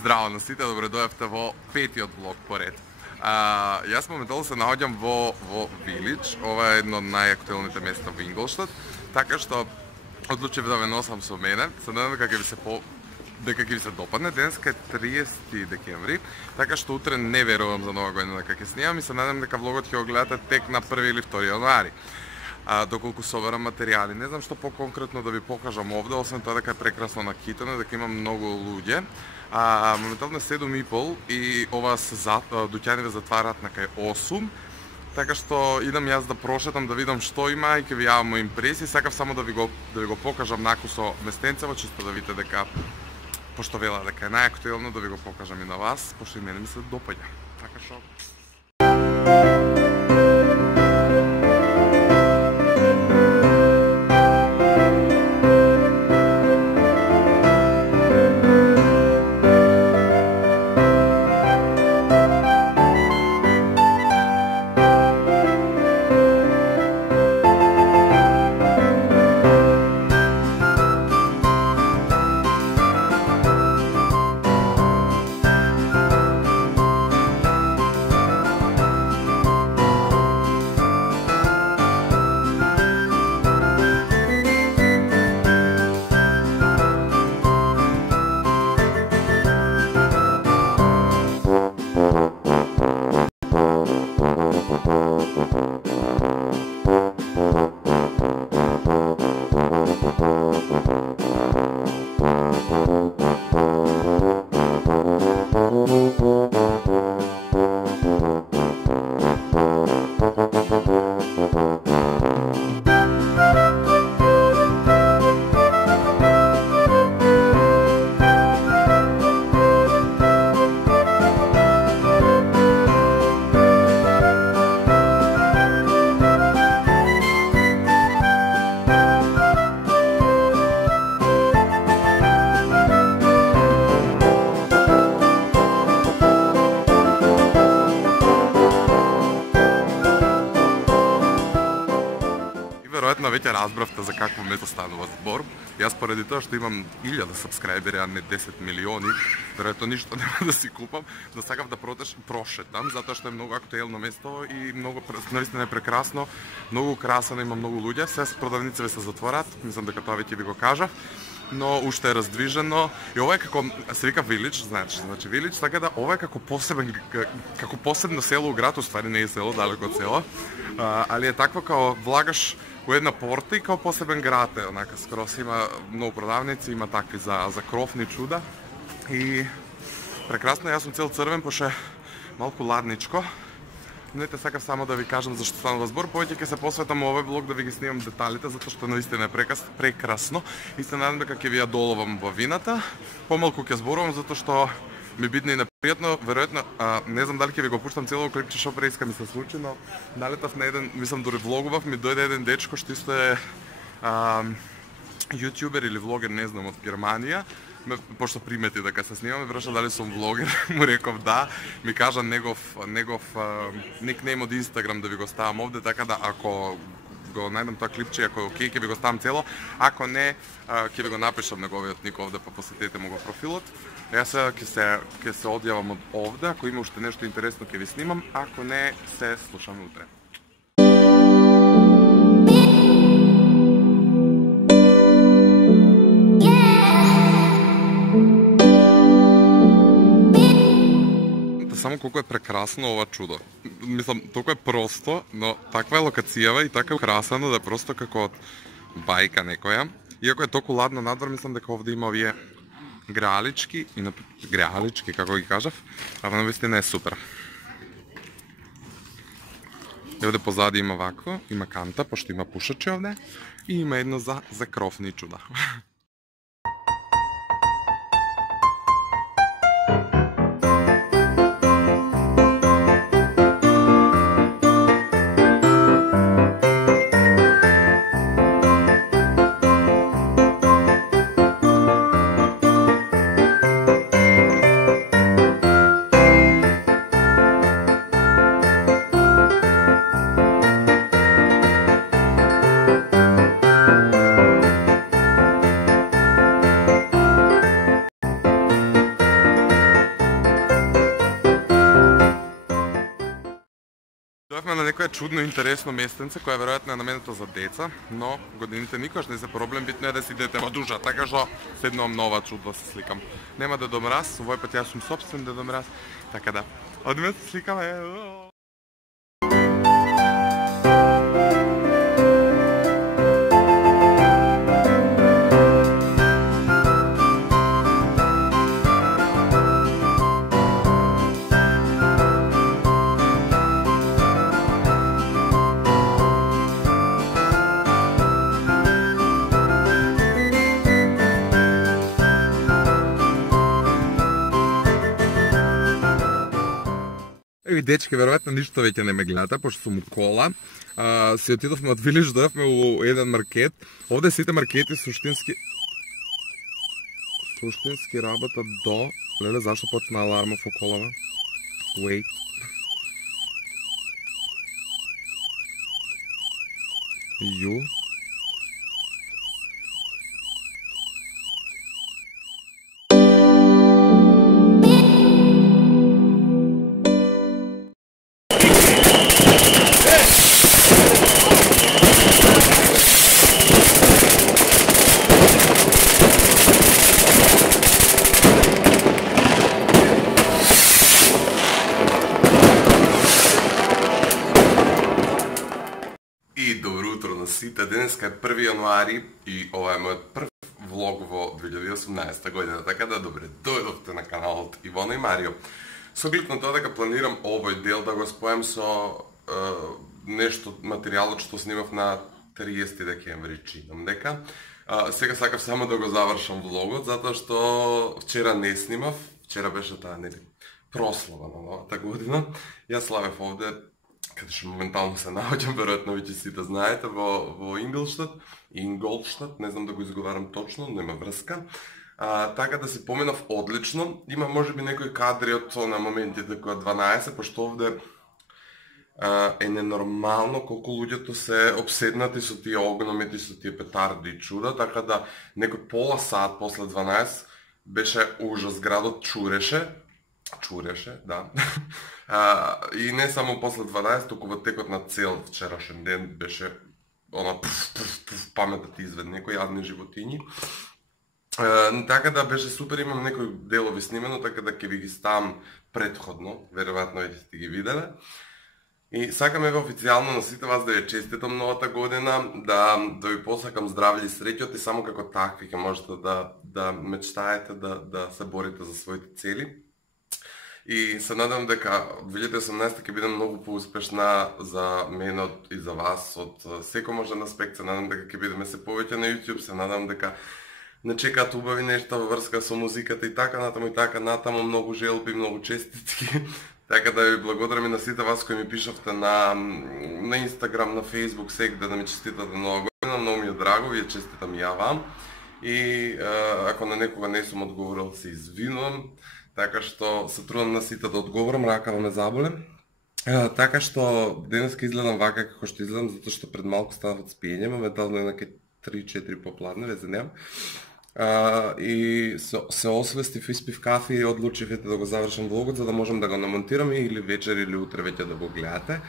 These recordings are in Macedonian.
Здраво на сите, добре дојавте во петиот влог поред. Јас моментално се наоѓам во Village, ова е едно од најактуелните места во Инглштад, така што одлучив да ве носам со мене. Се надевам дека ќе ви се допадне. Денеска е 30 декември, така што утре не верувам за нова година дека ќе снимам и се надевам дека влогот ќе го гледате тек на 1 или 2 јануари. Доколку соберам материјали. Не знам што по-конкретно да ви покажам овде, освен тоа дека е прекрасно накитено, дека има многу луѓе. Моментално е 7:30 и ова се дуќаните затвараат на кај 8. Така што идам јас да прошетам да видам што има и ќе ви јавам мои импресии. Сакав само да ви го покажам наку со местенцево, чисто да видите дека пошто вела дека е најактуелно, да ви го покажам и на вас, пошто и мене ми се допаѓа. Така што веројатно веќе разбравте за какво место станува збор. Јас поради тоа што имам 1000 сабскрајбери, а не 10 милиони, веројатно ништо нема да си купам, но сакав да прошетам, затоа што е многу актуелно место и многу наистина е прекрасно, многу украсено, има многу луѓе. Се продавниците се затворат, мислам дека тоа веќе ви го кажав, но уште е раздвижено и ова е како се вика Village, значи Village, така да ова е како посебно село у град, уствари не е село, далеко од село, али е такво као влагаш у една порта и као посебен град е, онака скрос има многу продавници, има такви за крофни чуда и прекрасно. Јас сум цел црвен, пошто е малку ладничко. Не те сакав само да ви кажам зашто станува збор, повеќе ќе се посветам овој влог да ви ги снимам деталите, затоа што наистина е прекрасно и се надам дека ќе ви ја доловам во вината. Помалку ќе зборувам затоа што ми бидне и непријатно, веројатно, не знам дали ќе ви го пуштам цело клипче што преиска ми се случи, но налетав на еден, мислам дури влогував, ми дојде еден дечко што исто е јутјубер или влогер, не знам, од Германија. Пошто примети дека се снимаме, враша дали сум влогер, му реков да, ми кажа негов никнейм од Инстаграм да ви го ставам овде, така да ако го најдам тоа клипче, ако е окей, ќе ви го ставам цело, ако не, ќе ви го напишам неговиот ник овде, па посетете му го профилот. Јас ќе се одјавам од овде, ако има уште нешто интересно ќе ви снимам, ако не, се слушаме утре. Само колку е прекрасно ова чудо. Мислам, толку е просто, но таква е локацијава и така е украсено да е просто како од бајка некоја. Иако е толку ладно надвор, мислам дека овде има овие греалички, како ги кажав, а навистина е супер. И овде позади има вакво, има канта, пошто има пушачи овде, и има едно за крофни чуда. чудно интересно местенце кое веројатно е наменето за деца, но годините никош не се проблем, битно е да си дете во душа, така што седнувам на ова чудо се сликам. Нема Дедо Мраз, овој пат јас сум собствен Дедо Мраз, така да, одиме се сликаме. Еви дечки, веројатно ништо веќе не ме гледате, пошто сум у кола. Се отидовме од Вилиш, дојавме у еден маркет. Овде сите маркети суштински работат до... Леле, зашто почна аларма во колава? Wait. Ю. И добро утро на сите. Денеска е 1 јануари и ова е мојот прв влог во 2018 година, така да добре дојдовте на каналот Ивона и Марио. Со оглед на тоа дека планирам овој дел да го спојам со нешто материјалот што снимав на 30 декември, чинам дека. Сега сакав само да го завршам влогот, затоа што вчера не снимав, вчера беше таа прослава на новата година. Јас славев овде, каде што моментално се наоѓам, веројатно веќе сите знаете, во Инголштад, не знам да го изговарам точно, нема врска. Така да си поминав одлично. Има можеби некои кадри од на моментите кои 12, пошто овде е ненормално колку луѓето се обседнати со тие огномети, со тие петарди и чуда, така да некој пола сат после 12 беше ужас, градот чуреше, да. И не само после 12, току во текот на цел вчерашен ден беше паметот извед некои јадни животињи. Така да беше супер, имам некои делови снимено, така да ќе ви ги ставам предходно, веројатно веќе сте ги виделе. И сакам еве официјално на сите вас да ја честитам новата година, да ви посакам здравје и среќа, и само како такви ќе можете да мечтаете, да се борите за своите цели. И се надам дека 2018 ќе биде многу поуспешна за мене и за вас од секој можен аспект. Се надам дека ќе бидеме се повеќе на YouTube, се надам дека не чекаат убави нешта во врска со музиката и така натаму, многу желби, многу честитки. Така да ви благодарам и на сите вас кои ми пишавте на Instagram, на Facebook, сегде да ми честитате нова година, многу ми е драго, ви ја честитам и ја вам. И ако на некога не сум одговорил, се извинувам. Така што се трудам на сите да одговорам, ракава ме заболе. Така што денеска изгледам вака како што изгледам, затоа што пред малку станав од спиење, моментално е наке 3-4 попладне, веќе немам. И се освестив, испив кафе и одлучив да го завршам влогот, за да можам да го намонтирам или вечер или утре веќе да го гледате.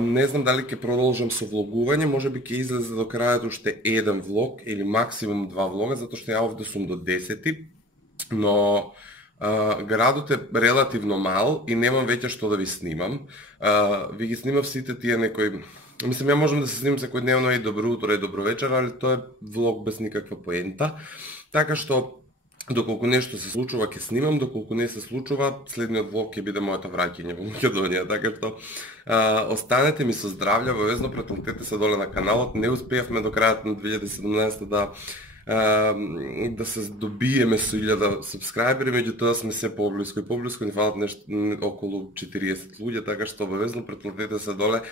Не знам дали ќе продолжам со влогување, можеби ќе излезе до крајот уште еден влог или максимум 2 влога, затоа што ја овде сум до 10. Но градот е релативно мал и немам веќе што да ви снимам. Ви ги снимав сите тие некои... Мислам, ја можам да се снимам секојдневно и добро утро и добро вечер, али тоа е влог без никаква поента. Така што, доколку нешто се случува, ќе снимам, доколку не се случува, следниот влог ќе биде моето враќање во Македонија. Така што, останете ми со здравје, обавезно претплатете се доле на каналот. Не успеавме до крајот на 2017 да се добиеме со 1000 субскрајбери, меѓутоа сме се поблиско и поблиско, ни фалат нешто околу 40 луѓе, така што обавезно претплатете се доле,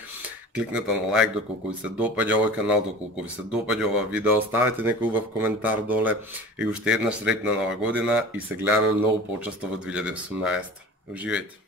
кликнете на лайк доколку ви се допаѓа овој канал, доколку ви се допаѓа ова видео, оставете некој убав коментар доле и уште еднаш среќна нова година и се гледаме многу почесто во 2018. Уживајте!